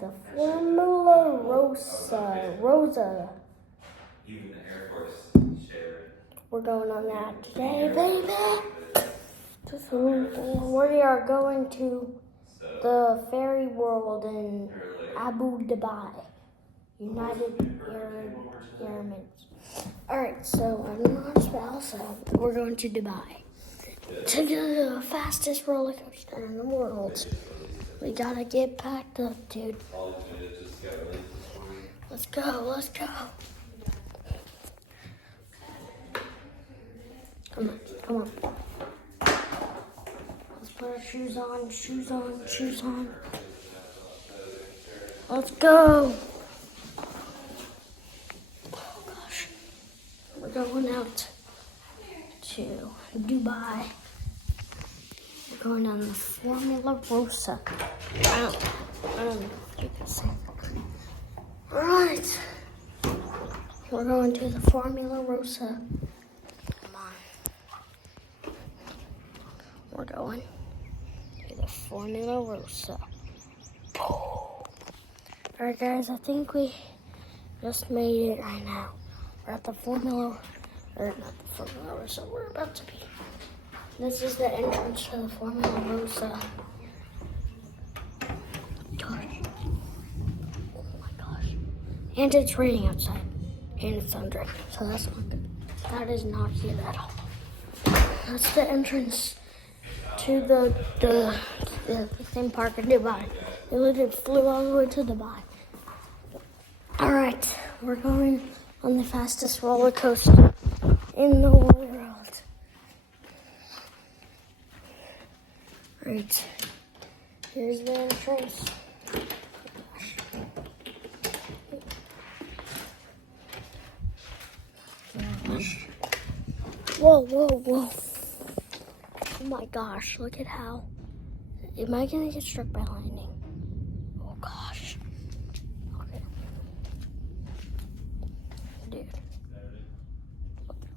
the Formula Rosa. Even the Air Force share. We're going on that today, baby. We are going to the ferry world in Abu Dhabi, United Arab Emirates. Alright, so I'm not spell, so we're going to Dubai. To the fastest roller coaster in the world. We gotta get packed up, dude. Let's go, let's go. Come on, come on. Let's put our shoes on, shoes on, shoes on. Let's go. Oh gosh. We're going out to Dubai. We're going on the Formula Rosa. I don't know if you can say that. Alright. We're going to the Formula Rosa. Come on. We're going to the Formula Rosa. Alright guys, I think we just made it right now. We're at the Formula Rosa, we're about to be. This is the entrance to the Formula Rosa. Gosh. Oh my gosh. And it's raining outside. And it's thundering. So that's not good. That is not good at all. That's the entrance to the theme park in Dubai. We literally flew all the way to Dubai. Alright, we're going on the fastest roller coaster in the world. Right. Here's the entrance. Whoa, whoa, whoa. Oh my gosh, look at how. Am I gonna get struck by lightning? Oh gosh. Okay. Dude.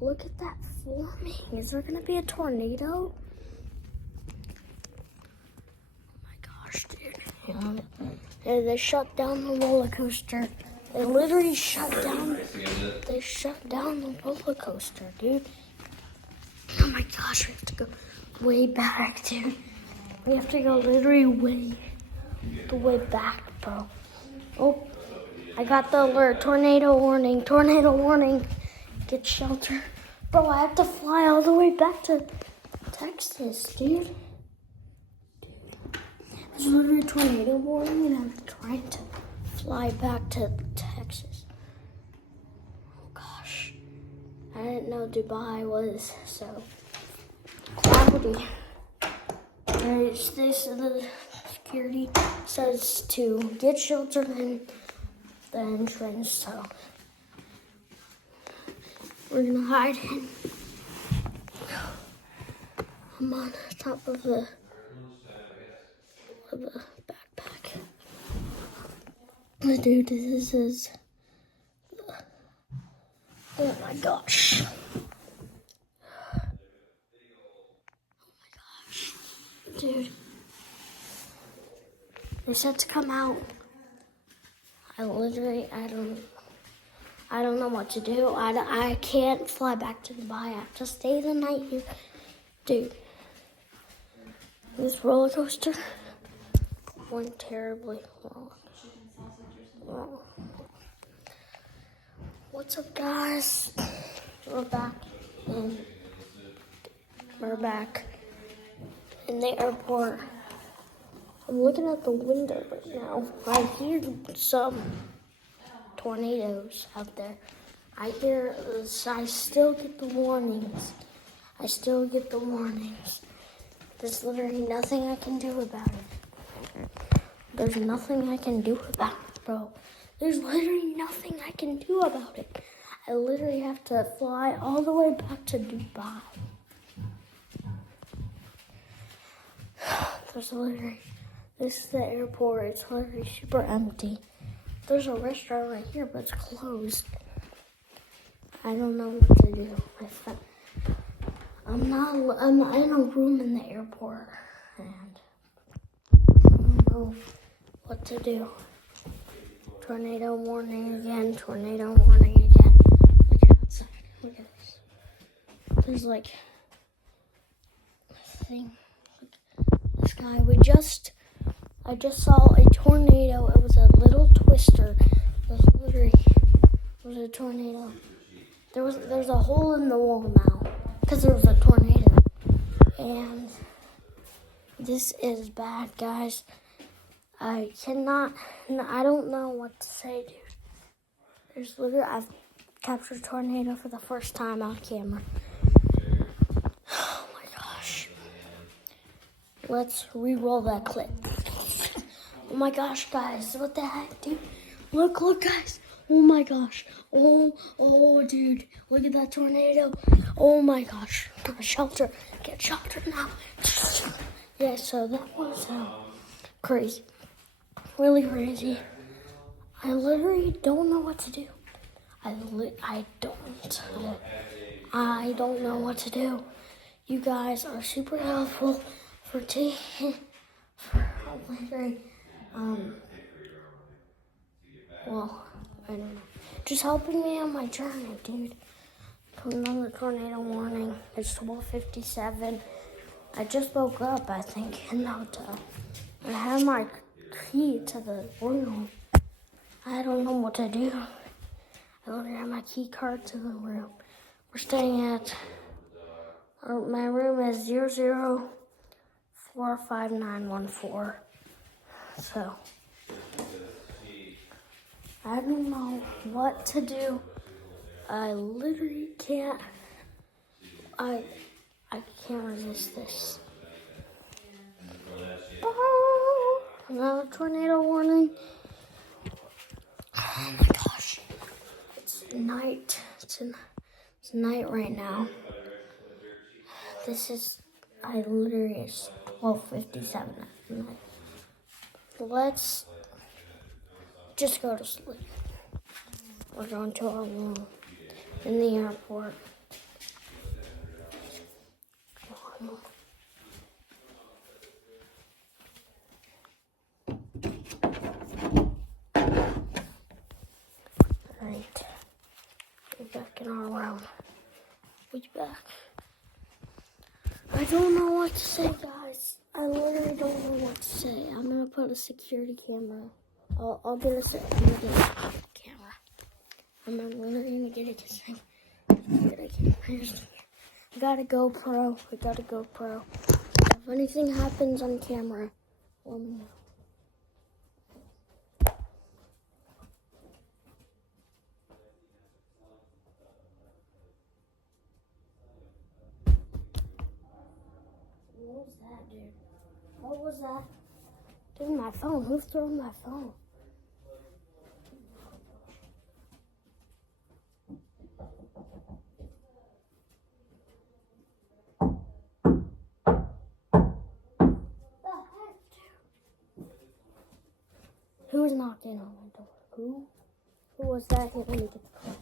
Look at that forming. Is there gonna be a tornado? Dude. They shut down the roller coaster. They literally shut down. They shut down the roller coaster, dude. Oh my gosh, we have to go way back, dude. We have to go literally way back, bro. Oh, I got the alert. Tornado warning. Tornado warning. Get shelter, bro. I have to fly all the way back to Texas, dude. There's literally a tornado warning, and I'm trying to fly back to Texas. Oh gosh, I didn't know Dubai was so cloudy. The security says to get shelter in the entrance, so we're gonna hide in. I'm on top of the backpack. Dude, this is. Oh my gosh. Oh my gosh. Dude. They said to come out. I don't know what to do. I can't fly back to Dubai. I have to stay the night here. Dude. This roller coaster went terribly wrong. What's up, guys? We're back in the airport. I'm looking out the window right now. I hear some tornadoes out there. I still get the warnings. There's literally nothing I can do about it. There's nothing I can do about it, bro. There's literally nothing I can do about it. I literally have to fly all the way back to Dubai. This is the airport. It's literally super empty. There's a restaurant right here, but it's closed. I don't know what to do. I'm in a room in the airport, and I don't know what to do. Tornado warning again. Tornado warning again. Look outside. Look at this. There's like a thing. Look, this guy. I just saw a tornado. It was a little twister. It was a tornado. There's a hole in the wall now because there was a tornado. And this is bad, guys. I don't know what to say, dude. I've captured a tornado for the first time on camera. Oh my gosh. Let's re-roll that clip. Oh my gosh, guys. What the heck, dude? Look, guys. Oh my gosh. Oh, dude. Look at that tornado. Oh my gosh. Get shelter now. Yeah, so that was crazy. Really crazy. I literally don't know what to do. I don't know what to do. You guys are super helpful for I don't know. Just helping me on my journey, dude. Putting on the tornado warning. It's 12:57. I just woke up, I think, in the hotel. I have my key to the room. I don't know what to do. I literally have my key card to the room. We're staying at, my room is 00-45914. So, I don't know what to do. I literally can't, I can't resist this. Another tornado warning. Oh my gosh. It's night. It's night right now. It's 12:57 at night. Let's just go to sleep. We're going to our room in the airport. Alright. We're back in our room. We'll be back. I don't know what to say, guys. I literally don't know what to say. I'm gonna put a security camera. I'll get a security camera. I'm literally gonna get a security camera. I got a GoPro. If anything happens on camera, let me know. What was that, dude? What was that? Dude, my phone. Who's throwing my phone? The heck, dude? Who's knocking on my door? Who? Who was that? Here, let me get the call.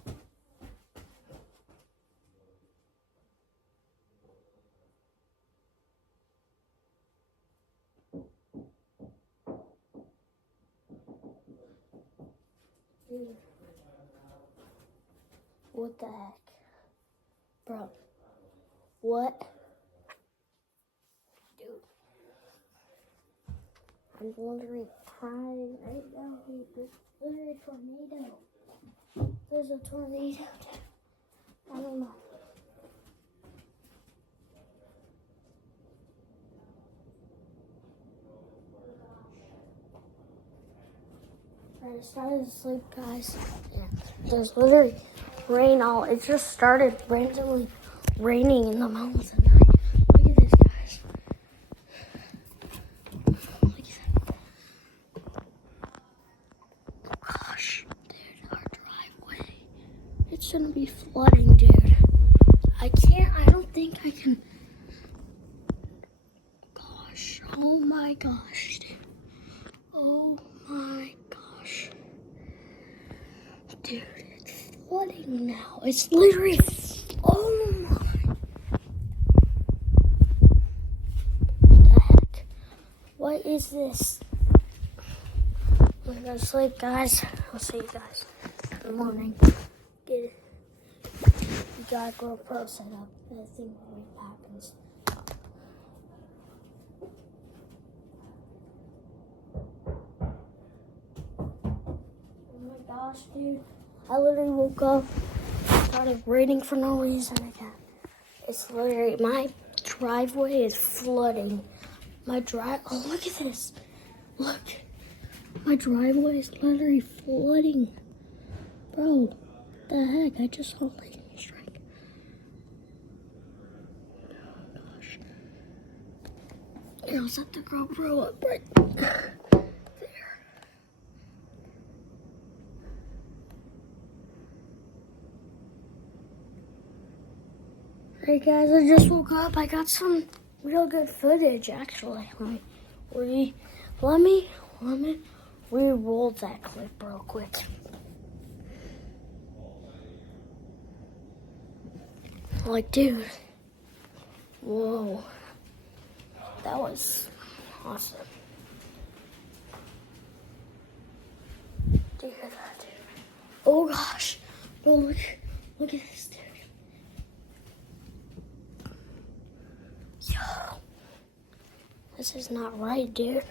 Dude. What the heck? Bro. What? Dude. I'm literally crying right now. There's literally a tornado. There's a tornado. I don't know. I started to sleep, guys. And there's literally rain all. It just started randomly raining in the mountains at night. Look at this, guys. Look at that. Gosh, dude, our driveway. It's gonna be flooding, dude. I don't think I can. Gosh, oh my gosh, dude. Oh my gosh. Dude, it's flooding now. It's literally, oh my. What the heck? What is this? I'm gonna go to sleep, guys. I'll see you guys in the morning. Get it. You got a GoPro set up. That thing always happens. Oh my gosh, dude. I literally woke up, started raining for no reason again. It's literally, my driveway is flooding. Oh, look at this. Look. My driveway is literally flooding. Bro, what the heck? I just saw lightning strike. Oh gosh. Here, I'll set the GoPro up right there. Hey guys, I just woke up. I got some real good footage actually. Let me re-roll that clip real quick. Like, dude, whoa, that was awesome. Do you hear that, dude? Oh gosh, bro, look at this, dude. Yo, this is not right, dude.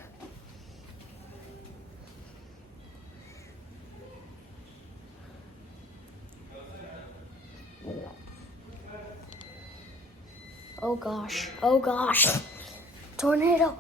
Oh gosh, tornado,